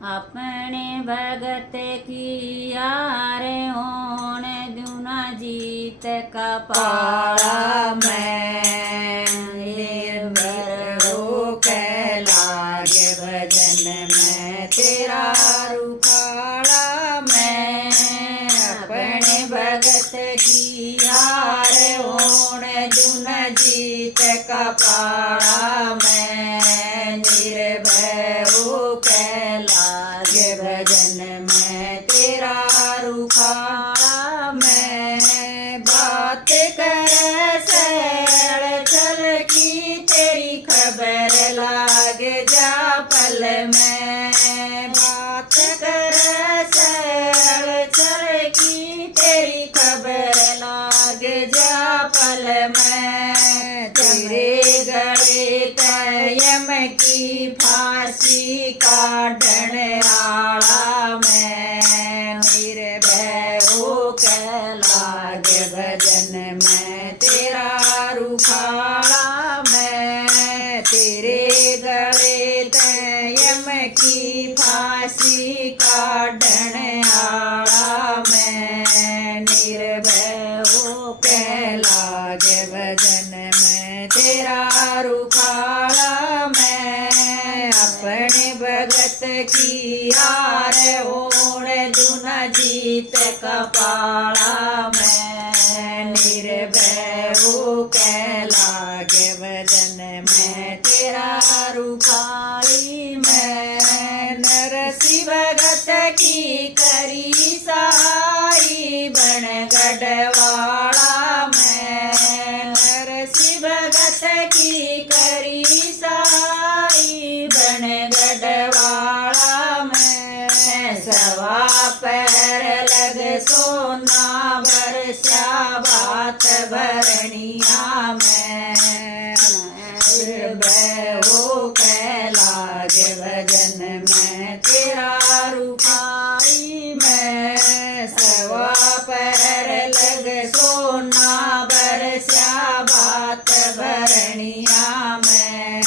अपने भगत की यार ओण दुना जीत कपाला मैं निर्भर हो के लागे भजन में तेरा रुखाड़ा मैं अपने भगत की यार ओण दुन जीत कपाड़ा मैं निर्भय हो के लागे भजन में तेरा रुखाड़ा मैं बात करे सैल चल की तेरी खबर लाग जा पल में बात करे सैल चल की तेरी खबर लाग जा पल में तेरे गले तयम की फांसी काटन आला मैं निर्भय हो के लागे भजन में तेरा रुखाड़ा मैं तेरे गले तयम की फांसी काटन आला मैं निर्भय हो के लागे भजन में तेरा रुखाड़ा मैं अपने भगत की यार ओण दुन जीत कपाड़ा मैं निर्भय हो के लागे भजन में तेरा रुखाड़ी मैं नरसी भगत की करी सहाई बन गढ़वाड़ा मैं नरसी भगत की करी सहाई बन गढ़वाड़ा मैं सवा पैर लग सोना बरसा बात भरनिया मैं निर्भय हो के लागे भजन में तेरा रुखाई मैं सवा पैर लग सोना बरसा बात भरनिया मैं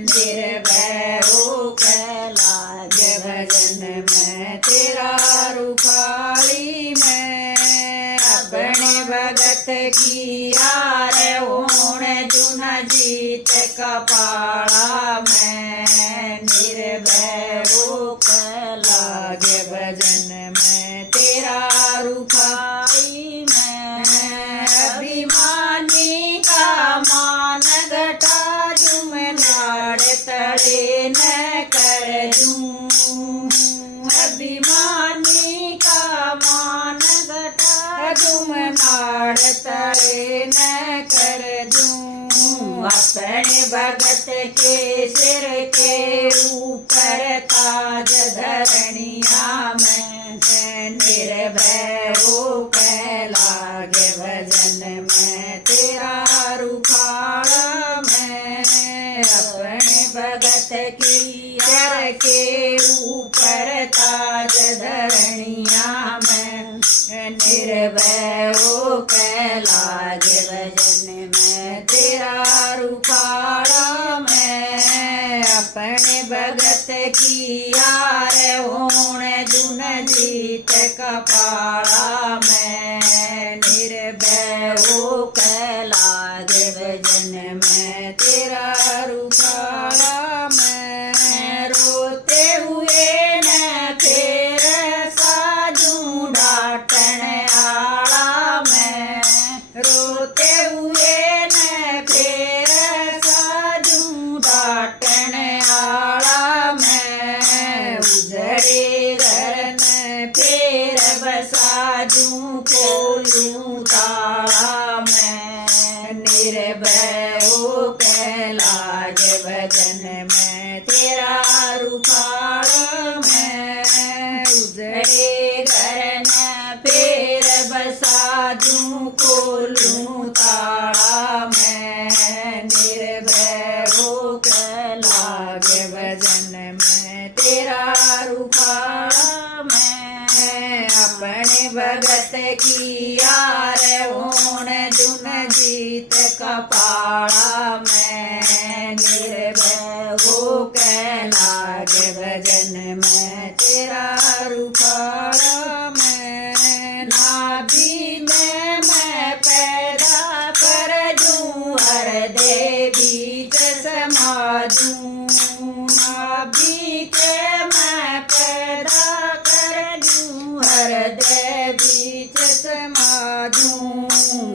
निर्भय हो के लागे भजन में तेरा रुखाड़ी मैं अपने भगत की यार ओण दुन जीत कपाड़ा मैं निर्भय हो के लागे भजन में तेरा रुखाई मैं अभिमानी का मान घटा जुम नाड़ तड़े न कर दूं अभिमानी का मान घटा जुम नाड़ तड़े न कर दूं अपने भगत के सिर के ऊपर ताज धरनिया मैं निर्भय हो के लागे भजन में तेरा रुखाड़ा मैं अपने भगत की सिर के ऊपर ताज धरनिया मैं निर्भय हो के लागे भजन में तेरा रुखाड़ा मैं अपने भगत की यार ओण दुन जीत कपाड़ा मैं निर्भय हो के लागे भजन में तेरा रुखाड़ा मैं रोते हुए न फेर साजू डाटन आला मैं रोते हुए न फेर साजू डाटन आला मैं उजड़े घर न फेर बसाजू खोलूं ताला मैं निर्भय हो के लागे भजन में तेरा रुखाड़ा मैं उजड़े घर न फेर बसाजू खोलूं ताला मैं निर्भय हो के लागे भजन में तेरा रुखाड़ा मैं अपने भगत की यार ओण दुन जीत कपाड़ा मैं निर्भय हो के लागे भजन में तेरा रुखाड़ा मैं नाभि में मैं पैदा कर दूं हर देवी समा दूं नाभि के मैं पैदा कर दूं हर देवी समा दूं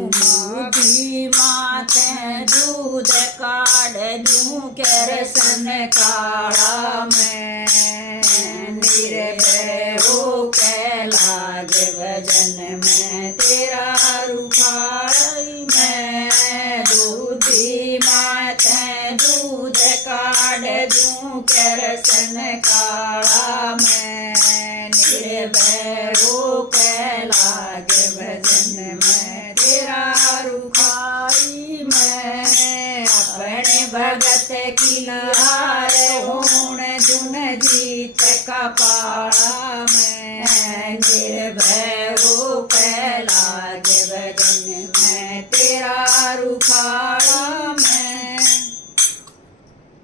नाभि माथे दूध काढ़ दूं केरसन काढ़ा मैं निर्भय होके लागे भजन में तेरा रुखाड़ी मैं दूधी माथे दूध काढ़ दूं केरसन काढ़ा मैं निर्भय होके लागे भजन में तेरा रुखाड़ी मैं अपने भगत की हार होण दुन जीत का पाड़ा मैं निर्भय होके लागे भजन में तेरा रुखाड़ा